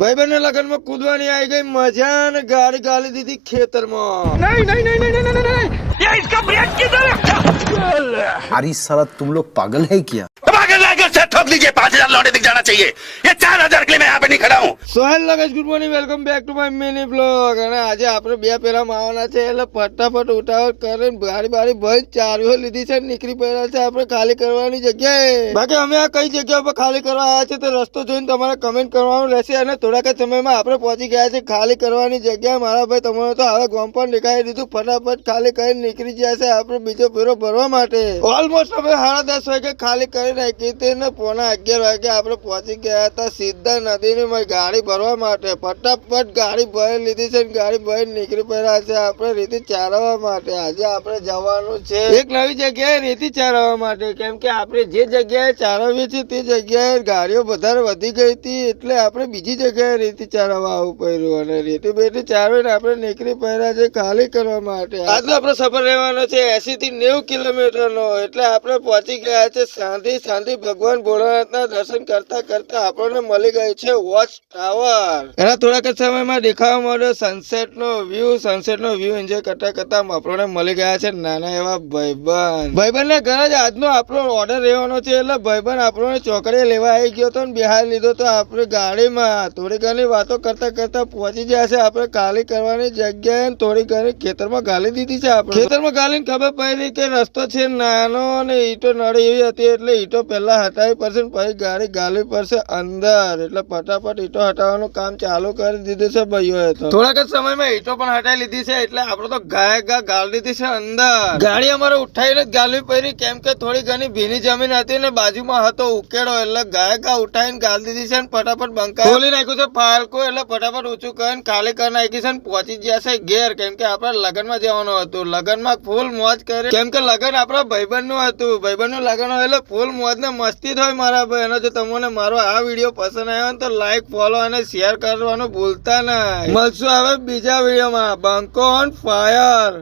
ભાઈબંધ લગન માં કૂદવાની આવી ગઈ મજા ને ગાડી ગાલી દીધી ખેતર માં। ये इसका ब्रेक किधर है? अरे साला तुम लोग पागल है क्या? पागल लाइगर से ठोक दीजिए 5000 लौटे दिख जाना चाहिए। ये 4000 के लिए मैं यहाँ पे नहीं खड़ा हूँ। Sohail luggage good morning, welcome back to my mini blog. અને આજે આપણે બે પેલા માવાના છે એટલે ફટાફટ ઉતાવળ કરીને બારી બારી ભાઈ ચારીઓ લીધી છે, નીકળી પડ્યા છે આપણે ખાલી કરવાની જગ્યાએ। બાકી અમે આ કઈ જગ્યા પર ખાલી કરવા આવ્યા છે તો રસ્તો જોઈને તમારે કમેન્ટ કરવાનું રહેશે। અને થોડાક જ સમયમાં આપણે પહોંચી ગયા છે ખાલી કરવાની જગ્યા। મારા ભાઈ તમારે તો હવે ગામ પણ દેખાઈ દીધું, ફટાફટ ખાલી કરીને નીકળી ગયા છે આપણે બીજો ફેરો ભરવા માટે। ઓલમોસ્ટ અમે 10:30 વાગે ખાલી કરી નાખી હતી ને 11:15 વાગે આપણે પહોંચી ગયા હતા સીધા નદીની ગાડી ભરવા માટે। ફટાફટ ગાડી ભરી લીધી છે, ગાડી ભરી નીકળી પડ્યા છે આપણે રેતી ચારવા માટે। આજે આપણે જવાનું છે એક નવી જગ્યાએ રેતી ચારવા માટે, કેમ કે આપણે જે જગ્યાએ ચારવીએ છીએ તે જગ્યાએ ગાડીઓ વધારે વધી ગઈ હતી એટલે આપણે બીજી જગ્યાએ રેતી ચારવા આવવું પડ્યું। અને રેતી બેટી ચારવીને આપણે નીકળી પડ્યા છે ખાલી કરવા માટે। આજનો આપણો સફર રહેવાનો છે 80 થી 90 કિલોમીટરનો, એટલે આપણે પહોંચી ગયા છે શાંતિ ભગવાન ભોળાનાથના દર્શન કરતા કરતા આપણને મળી ગઈ છે વોચ ટાવર। એના થોડાક જ સમયમાં દેખાવા મળ્યો સનસેટ નો વ્યૂ એન્જોય કરતા કરતા આપણને મળી ગયા છે નાના એવા ભાઈબંધ ને ઘરે જ આજનો આપણો ઓર્ડર રહેવાનો છે। એટલે ભાઈબંધ આપણને ચોકડીએ લેવા આવી ગયો તો બિહાર લીધો તો આપણે ગાડીમાં થોડી ઘણી વાતો કરતા કરતા પહોંચી ગયા છે આપણે ખાલી કરવાની જગ્યાએ। થોડી ઘણી ખેતરમાં ગાલી દીધી છે આપણે। ખેતરમાં ગાલીને ખબર પડી કે રસ્તો છે નાનો અને ઈંટો નડી એવી હતી, એટલે ઈંટો પહેલા હટાવી પડશે પછી ગાડી ગાલી પડશે અંદર। એટલે ફટાફટ ઈંટો હટાવવાનું કામ ચાલુ કરી દીધું છે ભાઈઓએ। તો થોડાક જ સમયમાં ઈંટો પણ હટાવી લીધી છે, એટલે આપણે તો ગાય ગાલી દીધી છે અંદર। ગાડી અમારે ઉઠાવીને જ ગાલવી પડી, કેમ કે થોડી ઘણી ભીની જમીન હતી ને બાજુમાં હતો ઉકેડો, એટલે ગાય ઉઠાવીને ગાલી દીધી છે। ફટાફટ બંકા ખોલી નાખ્યું છે ફાલકો, એટલે ફટાફટ ઊંચું કરીને ખાલી કરી નાખી છે, પહોંચી ગયા છે ઘેર। કેમ કે આપણે લગ્નમાં જવાનું હતું, લગ્નમાં ફૂલ મોજ કરી, કેમ કે લગ્ન આપણા ભાઈબંધ નું હતું, ભાઈબંધ નું લગ્ન હોય એટલે ફૂલ મોજ ને મસ્તી હોય મારા ભાઈ। અને જો તમને મારો આ વિડીયો પસંદ આવ્યો તો લાઈક, ફોલો અને શેર કરવાનું ભૂલતા નહીં। મળશું હવે બીજા વિડીયોમાં। બંકો ઓન ફાયર।